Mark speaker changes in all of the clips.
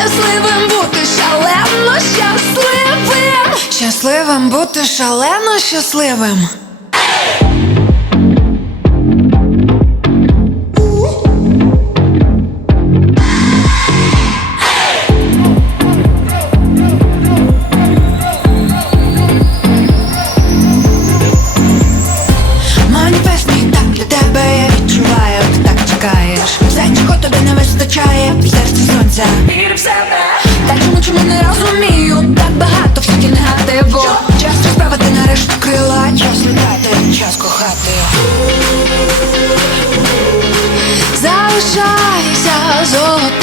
Speaker 1: щасливим
Speaker 2: бути шалено щасливим, щасливим бути шалено щасливим. Сонця.
Speaker 1: Вір в себе.
Speaker 2: Так чому чому не розумію, так багато всякі негативу. Час розправити нарешті крила, час літати, час кохати. Залишайся золотом.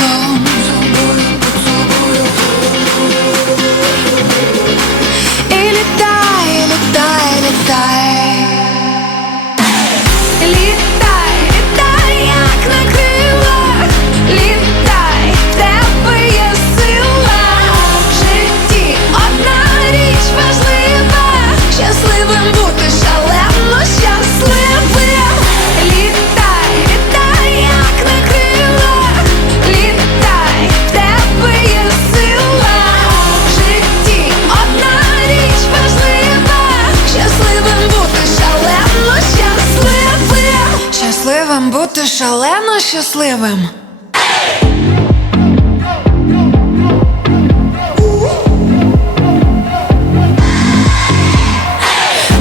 Speaker 1: Шалено щасливим.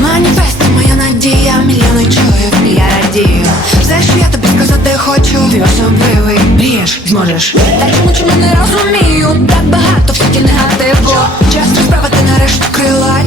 Speaker 2: Маніфест моя надія, мільйони чують, я радію. Все, що я тобі сказати хочу, ти особливий. Мрієш, зможеш. Та чому чому не розумію? Так багато всякі негативу. Час розправити нарешті крила,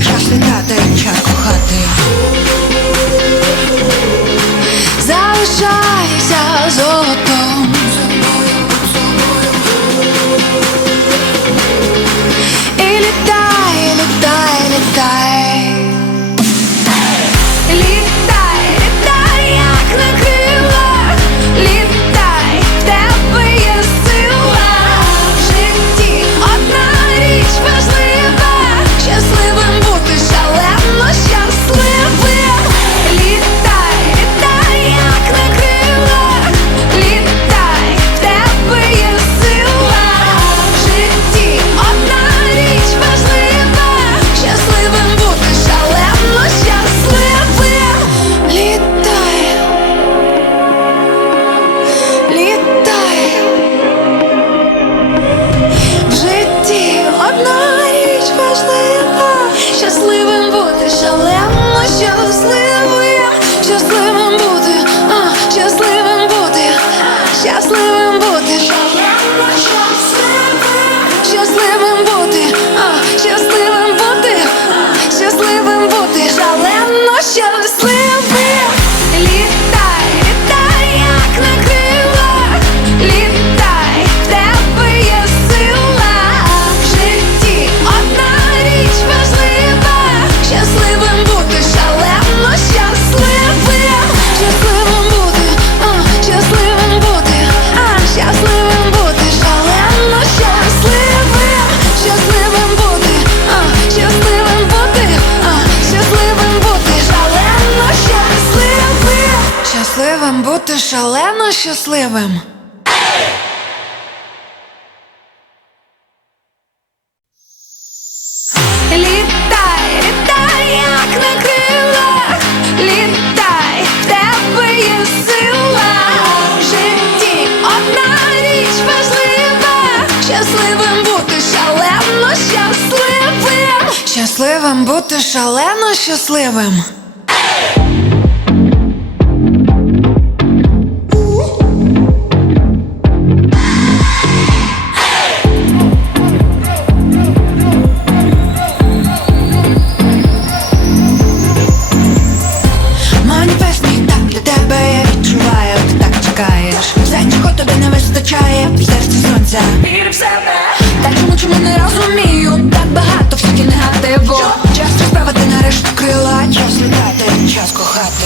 Speaker 1: щасливим. Щасливим шалено щасливим. Літай, літай, як на крилах. Літай, в тебе є сила. В житті одна річ важлива. Щасливим бути шалено щасливим.
Speaker 2: Щасливим бути шалено щасливим.
Speaker 1: тобі не вистачає в серці сонця. Вір в
Speaker 2: себе. Так
Speaker 1: чому чому не розумію? Так багато в світі негативу. Час розправити нарешті крила.
Speaker 2: Час літати, час кохати.